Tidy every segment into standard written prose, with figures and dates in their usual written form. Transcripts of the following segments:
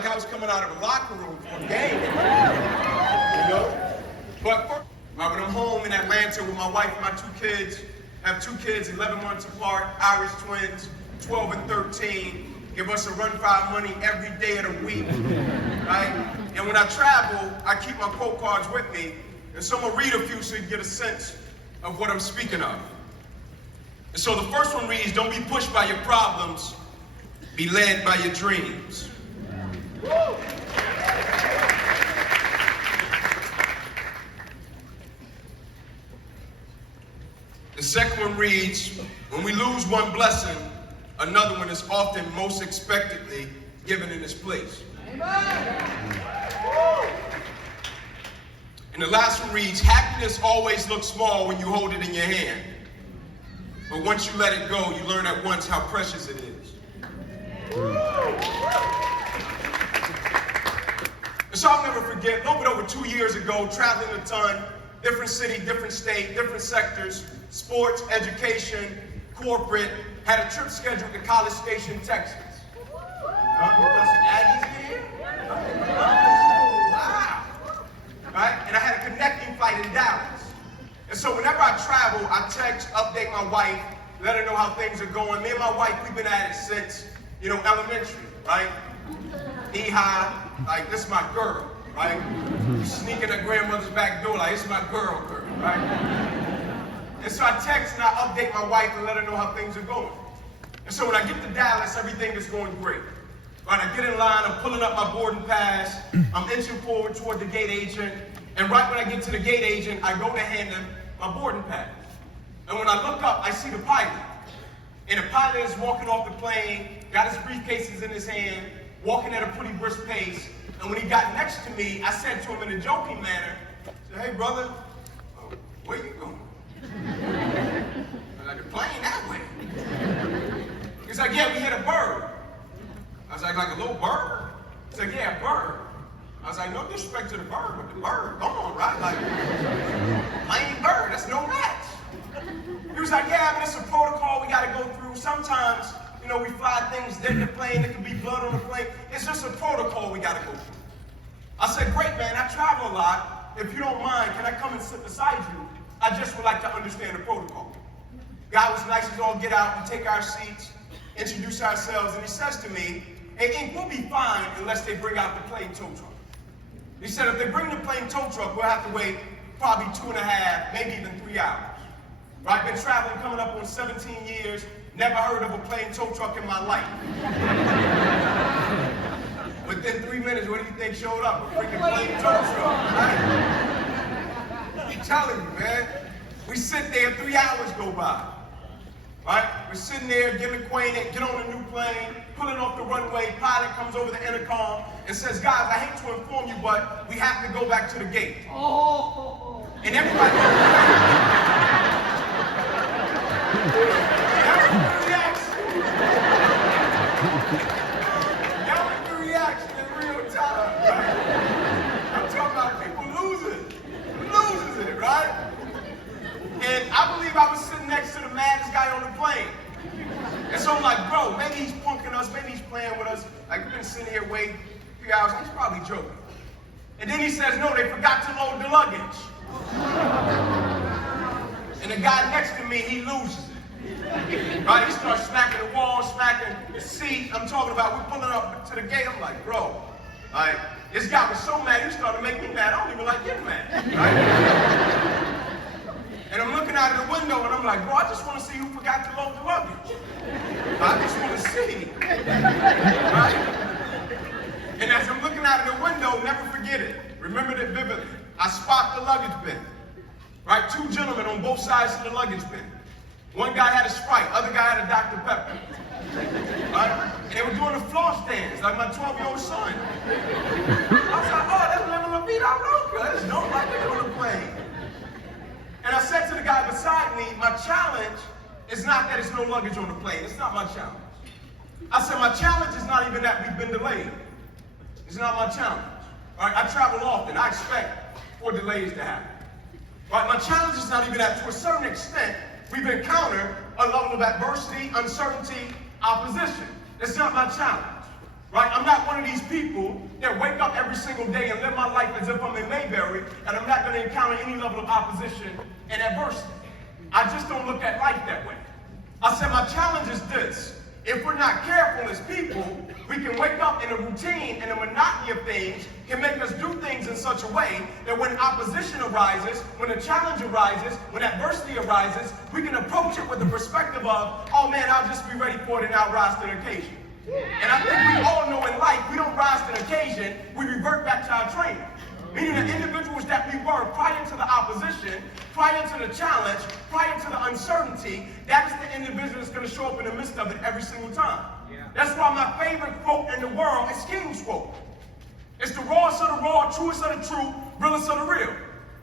like I was coming out of a locker room for a game. You know? But when I'm home in Atlanta with my wife and my 2 kids, I have 2 kids, 11 months apart, Irish twins, 12 and 13. Give us a run for our money every day of the week, right? And when I travel, I keep my quote cards with me, and so I'm gonna read a few so you get a sense of what I'm speaking of. And so the first one reads, don't be pushed by your problems, be led by your dreams. Woo! The second one reads, when we lose one blessing, another one is often most expectedly given in its place. Amen. And the last one reads, happiness always looks small when you hold it in your hand. But once you let it go, you learn at once how precious it is. And so I'll never forget, a little bit over 2 years ago, traveling a ton, different city, different state, different sectors, sports, education, corporate, had a trip scheduled to College Station, Texas. Got some Aggies here? Wow. Right? And I had a connecting flight in Dallas. And so whenever I travel, I text, update my wife, let her know how things are going. Me and my wife, we've been at it since, elementary, right? Knee-high, like, this is my girl, right? Sneaking at grandmother's back door, like, this is my girl, right? And so I text and I update my wife and let her know how things are going. And so when I get to Dallas, everything is going great. Right, I get in line, I'm pulling up my boarding pass, I'm inching forward toward the gate agent, and right when I get to the gate agent, I go to hand him my boarding pass. And when I look up, I see the pilot. And the pilot is walking off the plane, got his briefcases in his hand, walking at a pretty brisk pace. And when he got next to me, I said to him in a joking manner, I said, hey brother, where you going? I was like, the plane that way. He's like, yeah, we hit a bird. I was like a little bird? He's like, yeah, a bird. I was like, no disrespect to the bird, but the bird gone, right? Like, plain bird, that's no match. He was like, yeah, but it's a protocol we gotta go through. Sometimes, we fly things dead in the plane, there could be blood on the plane. It's just a protocol we gotta go through. I said, great, man, I travel a lot. If you don't mind, can I come and sit beside you? I just would like to understand the protocol. Guy was nice as all get out. We take our seats, introduce ourselves, and he says to me, hey, Ink, we'll be fine unless they bring out the plane tow truck. He said, if they bring the plane tow truck, we'll have to wait probably 2.5, maybe even 3 hours. Right? Been traveling coming up on 17 years, never heard of a plane tow truck in my life. Within 3 minutes, what do you think showed up? A freaking plane tow truck, right? I'm telling you, man. We sit there, 3 hours go by. Right? We're sitting there, getting acquainted, get on a new plane, pulling off the runway, pilot comes over the intercom and says, guys, I hate to inform you, but we have to go back to the gate. Oh. And everybody Y'all went through reaction in real time, right? I'm talking about people loses it, right? And I believe I was sitting next to the maddest guy on the plane. And so I'm like, bro, maybe he's punking us, maybe he's playing with us. Like, we've been sitting here waiting 3 hours. He's probably joking. And then he says, no, they forgot to load the luggage. And the guy next to me, he loses it. Right? He starts smacking the wall, smacking the seat. I'm talking about, we're pulling up to the gate. I'm like, bro, like, this guy was so mad, he started to make me mad. I don't even like getting mad. Right? And I'm looking out of the window and I'm like, bro, I just want to see who forgot to load the luggage. I just want to see. Right? And as I'm looking out of the window, never forget it. Remember it vividly. I spot the luggage bin. Right? 2 gentlemen on both sides of the luggage bin. One guy had a Sprite, other guy had a Dr. Pepper. Right? And they were doing the floss dance, like my 12-year-old son. I was like, oh, that's living La Vida Loca. That's dope like they're on the plane. And I said to the guy beside me, my challenge is not that there's no luggage on the plane. It's not my challenge. I said, my challenge is not even that we've been delayed. It's not my challenge. Right? I travel often. I expect for delays to happen. Right? My challenge is not even that. To a certain extent, we've encountered a level of adversity, uncertainty, opposition. It's not my challenge. Right? I'm not one of these people that wake up every single day and live my life as if I'm in Mayberry and I'm not going to encounter any level of opposition and adversity. I just don't look at life that way. I said my challenge is this. If we're not careful as people, we can wake up in a routine and a monotony of things can make us do things in such a way that when opposition arises, when a challenge arises, when adversity arises, we can approach it with the perspective of, oh man, I'll just be ready for it and I'll rise to the occasion. And I think we all know in life, we don't rise to the occasion, we revert back to our training. Meaning the individuals that we were prior to the opposition, prior to the challenge, prior to the uncertainty, that is the individual that's going to show up in the midst of it every single time. Yeah. That's why my favorite quote in the world is King's quote. It's the rawest of the raw, truest of the true, realest of the real.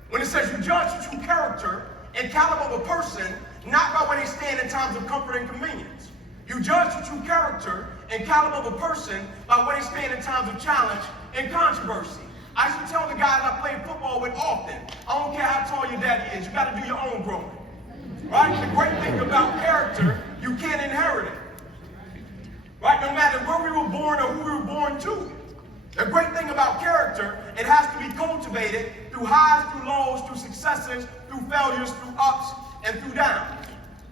When it says you judge the true character and caliber of a person, not by where they stand in times of comfort and convenience. You judge the true character and caliber of a person by where they stand in times of challenge and controversy. I used to tell the guys I played football with often, I don't care how tall your daddy is, you got to do your own growing. Right? The great thing about character, you can't inherit it. Right? No matter where we were born or who we were born to. The great thing about character, it has to be cultivated through highs, through lows, through successes, through failures, through ups, and through downs.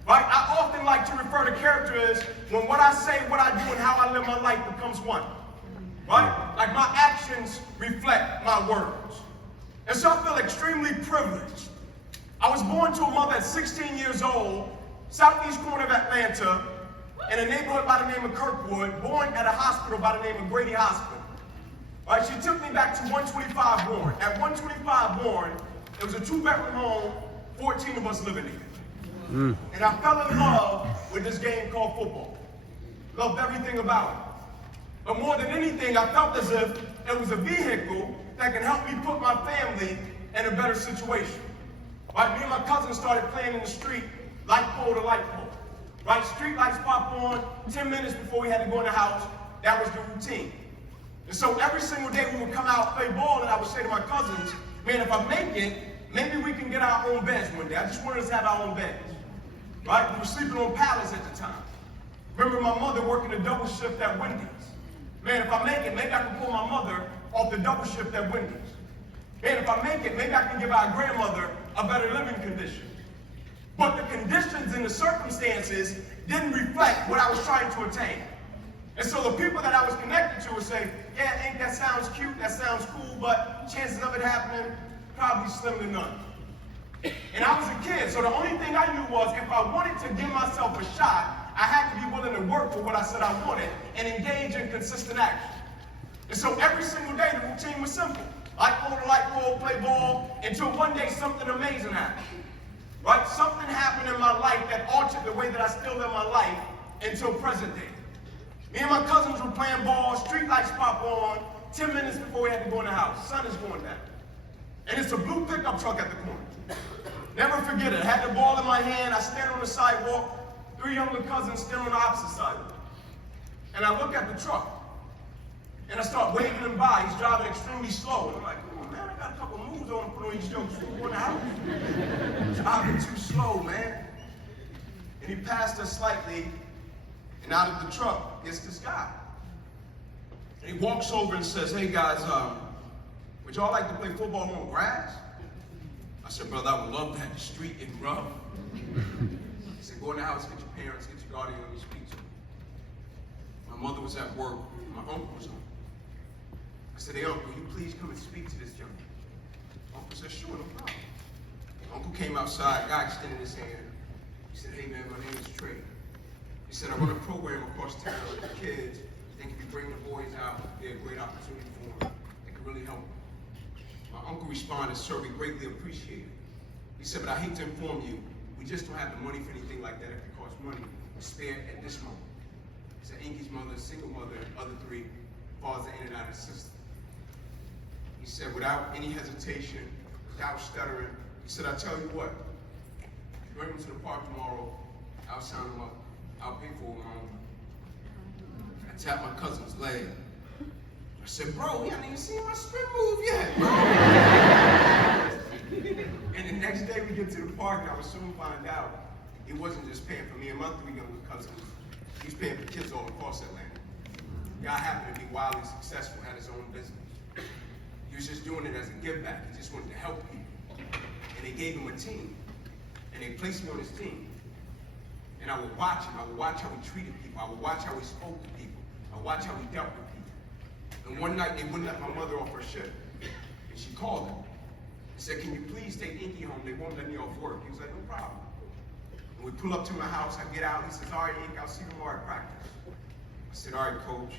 Right? I often like to refer to character as when what I say, what I do, and how I live my life becomes one. Right? Like my actions reflect my words. And so I feel extremely privileged. I was born to a mother at 16 years old, southeast corner of Atlanta, in a neighborhood by the name of Kirkwood, born at a hospital by the name of Grady Hospital. Right? She took me back to 125 Warren. At 125 Warren, it was a 2-bedroom home, 14 of us living there. And I fell in love with this game called football. Loved everything about it. But more than anything, I felt as if it was a vehicle that can help me put my family in a better situation. Right? Me and my cousins started playing in the street, light pole to light pole. Right? Street lights pop on 10 minutes before we had to go in the house. That was the routine. And so every single day we would come out, play ball, and I would say to my cousins, man, if I make it, maybe we can get our own beds one day. I just wanted us to have our own beds. Right? We were sleeping on pallets at the time. Remember my mother working a double shift at Wendy's. Man, if I make it, maybe I can pull my mother off the double shift at Wendy's. Man, if I make it, maybe I can give our grandmother a better living condition. But the conditions and the circumstances didn't reflect what I was trying to attain. And so the people that I was connected to would say, yeah, Ink, that sounds cute, that sounds cool, but chances of it happening, probably slim to none. And I was a kid, so the only thing I knew was if I wanted to give myself a shot, I had to be willing to work for what I said I wanted and engage in consistent action. And so every single day, the routine was simple. Light pole to light pole, play ball, until one day something amazing happened. Right? Something happened in my life that altered the way that I still live my life until present day. Me and my cousins were playing ball, street lights pop on, 10 minutes before we had to go in the house. Sun is going down. And it's a blue pickup truck at the corner. Never forget it. I had the ball in my hand, I stand on the sidewalk, 3 younger cousins still on the opposite side. And I look at the truck. And I start waving him by. He's driving extremely slow. And I'm like, come on, man, I got a couple moves on to put on these jokes. Who's going to help me? Driving too slow, man. And he passed us slightly. And out of the truck is this guy. And he walks over and says, hey, guys, would y'all like to play football on grass? I said, brother, I would love that. The street is rough. He said, go in the house, get your parents, get your guardian, let me speak to them. My mother was at work. My uncle was home. I said, hey, uncle, will you please come and speak to this young man? Uncle said, sure, no problem. Uncle came outside, guy extended his hand. He said, hey, man, my name is Trey. He said, I run a program across town with the kids. I think if you bring the boys out, it'd be a great opportunity for them. It could really help them. My uncle responded, sir, we greatly appreciate it. He said, but I hate to inform you, we just don't have the money for anything like that. If it costs money, we're spared at this moment. He said, Inky's mother, single mother, other 3 fathers in and out of the system. He said, without any hesitation, without stuttering, he said, I tell you what, if you bring him to the park tomorrow, I'll sign him up. I'll pay for him. I tapped my cousin's leg. I said, bro, we haven't even seen my spin move yet, bro. And the next day we get to the park, I would soon find out it wasn't just paying for me and my 3 younger cousins. He was paying for kids all across Atlanta. guy happened to be wildly successful, had his own business. He was just doing it as a give back. He just wanted to help people. And they gave him a team. And they placed me on his team. And I would watch him. I would watch how he treated people. I would watch how he spoke to people. I would watch how he dealt with people. And one night, they wouldn't let my mother off her shift. And she called him. She said, "Can you please take Inky home? They won't let me off work." He was like, "No problem." And we pull up to my house. I get out. He says, "All right, Inky, I'll see you tomorrow at practice." I said, "All right, coach."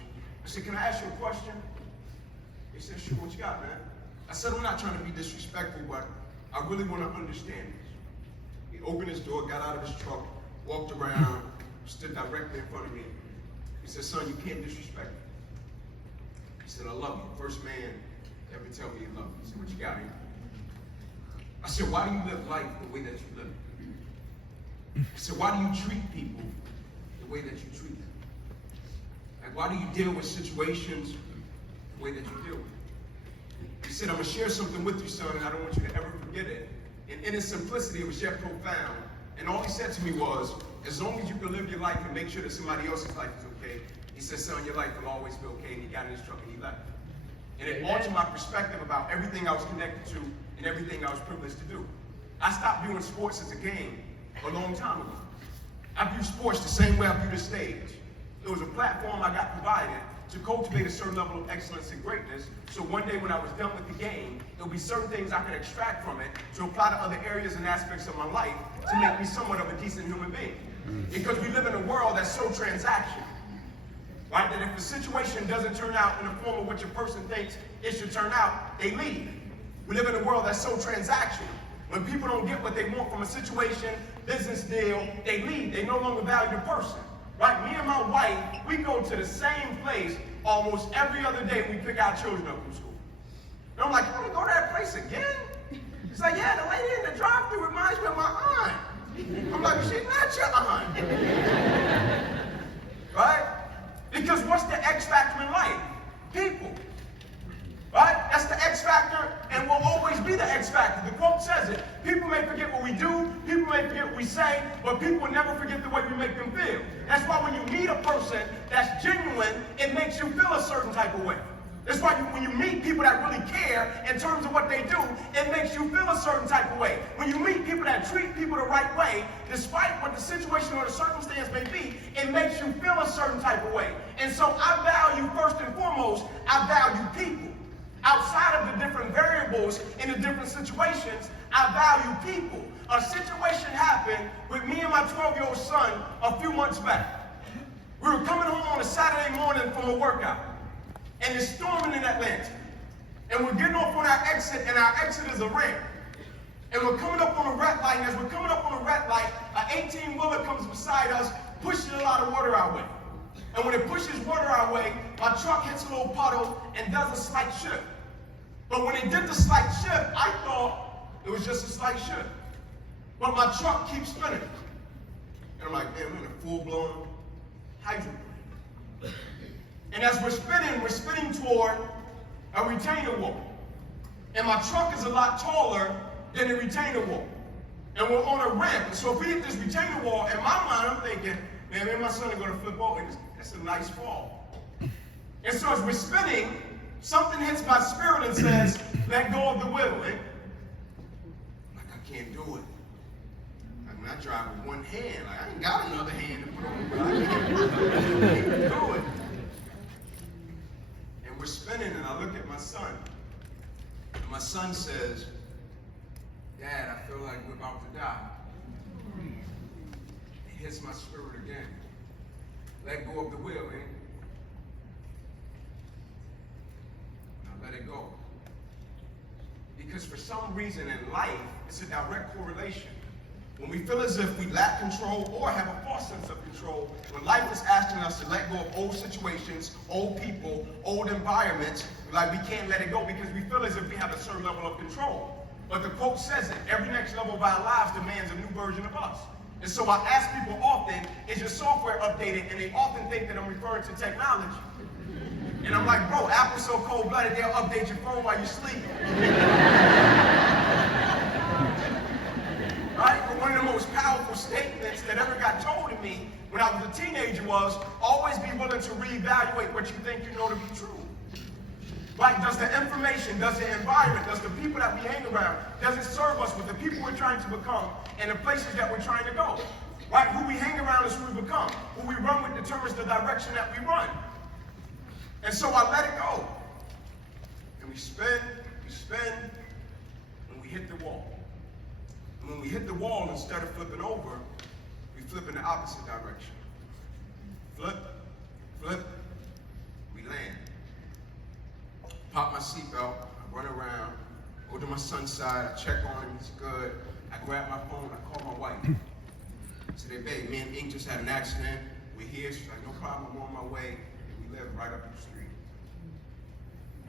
I said, "Can I ask you a question?" He said, "Sure, what you got, man?" I said, "I'm not trying to be disrespectful, but I really want to understand this." He opened his door, got out of his truck, walked around, stood directly in front of me. He said, "Son, you can't disrespect me." He said, "I love you." First man to ever tell me he loved me. He said, "What you got here?" I said, "Why do you live life the way that you live it?" He said, "Why do you treat people the way that you treat them? Like, why do you deal with situations the way that you deal with them?" He said, "I'm going to share something with you, son, and I don't want you to ever forget it." And in its simplicity, it was yet profound. And all he said to me was, "As long as you can live your life and make sure that somebody else's life is okay," he said, "son, your life will always be okay." And he got in his truck and he left. And it altered my perspective about everything I was connected to and everything I was privileged to do. I stopped viewing sports as a game a long time ago. I view sports the same way I view the stage. It was a platform I got provided to cultivate a certain level of excellence and greatness, so one day when I was done with the game, there'll be certain things I could extract from it to apply to other areas and aspects of my life to make me somewhat of a decent human being. Because we live in a world that's so transactional, right? That if the situation doesn't turn out in the form of which a person thinks it should turn out, they leave. We live in a world that's so transactional. When people don't get what they want from a situation, business deal, they leave. They no longer value the person. Right? Me and my wife, we go to the same place almost every other day when we pick our children up from school. And I'm like, "You want to go to that place again?" He's like, "Yeah, the lady in the drive-thru reminds me of my aunt." I'm like, "She's not your aunt." Right? Because what's the X factor in life? People. Right? That's the X factor and will always be the X factor. The quote says it. People may forget what we do, people may forget what we say, but people will never forget the way we make them feel. That's why when you meet a person that's genuine, it makes you feel a certain type of way. That's why when you meet people that really care in terms of what they do, it makes you feel a certain type of way. When you meet people that treat people the right way, despite what the situation or the circumstance may be, it makes you feel a certain type of way. And so I value, first and foremost, I value people. Outside of the different variables in the different situations, I value people. A situation happened with me and my 12-year-old son a few months back. We were coming home on a Saturday morning from a workout, and it's storming in Atlanta. And we're getting off on our exit, and our exit is a ramp. And we're coming up on a red light, and as we're coming up on a red light, an 18-wheeler comes beside us, pushing a lot of water our way. And when it pushes water our way, my truck hits a little puddle and does a slight shift. But when it did the slight shift, I thought it was just a slight shift. But my truck keeps spinning. And I'm like, "Man, we're in a full-blown hydrant." And as we're spinning toward a retaining wall. And my truck is a lot taller than the retaining wall. And we're on a ramp. And so if we hit this retaining wall, in my mind, I'm thinking, "Man, me and my son are going to flip over. That's a nice fall." And so as we're spinning, something hits my spirit and says, "Let go of the wheel." And like, I can't do it. I mean, I drive with one hand. Like, I ain't got another hand to put on, but I can't do it. And we're spinning, and I look at my son. And my son says, "Dad, I feel like we're about to die." It hits my spirit again. Let go of the wheel, eh? Let it go. Because for some reason in life, it's a direct correlation. When we feel as if we lack control or have a false sense of control, when life is asking us to let go of old situations, old people, old environments, like we can't let it go because we feel as if we have a certain level of control. But the quote says it, every next level of our lives demands a new version of us. And so I ask people often, "Is your software updated?" And they often think that I'm referring to technology. And I'm like, "Bro, Apple's so cold-blooded, they'll update your phone while you sleep." Right? But one of the most powerful statements that ever got told to me when I was a teenager was, always always be willing to reevaluate what you think you know to be true. Right? Does the information, does the environment, does the people that we hang around, does it serve us with the people we're trying to become and the places that we're trying to go? Right? Who we hang around is who we become. Who we run with determines the direction that we run. And so I let it go. And we spin, and we hit the wall. And when we hit the wall, instead of flipping over, we flip in the opposite direction. Flip, we land. Pop my seatbelt, I run around, go to my son's side, I check on him, he's good. I grab my phone, I call my wife. I say, babe, me and Ink just had an accident. We're here. She's like, no problem, I'm on my way. We live right up the street.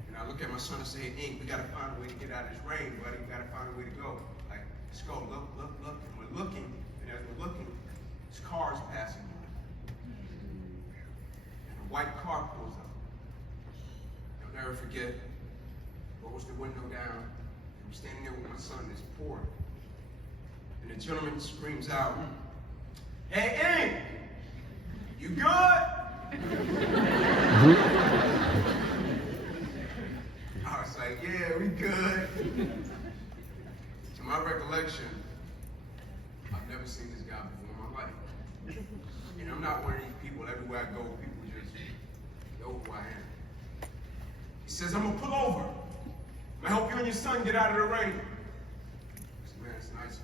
And I look at my son and say, hey, Ink, we gotta find a way to get out of this rain, buddy. We gotta find a way to go. Like, let's go, look. And we're looking, and as we're looking, this car's passing by. And a white car pulls up. I'll never forget, rolls the window down. I'm standing there with my son, it's pouring. And the gentleman screams out, hey, Ink, you good? I was like, yeah, we good. To my recollection, I've never seen this guy before in my life. And I'm not one of these people, everywhere I go, people just know who I am. He says, I'm gonna pull over. I'm gonna help you and your son get out of the rain. I said, man, it's nice.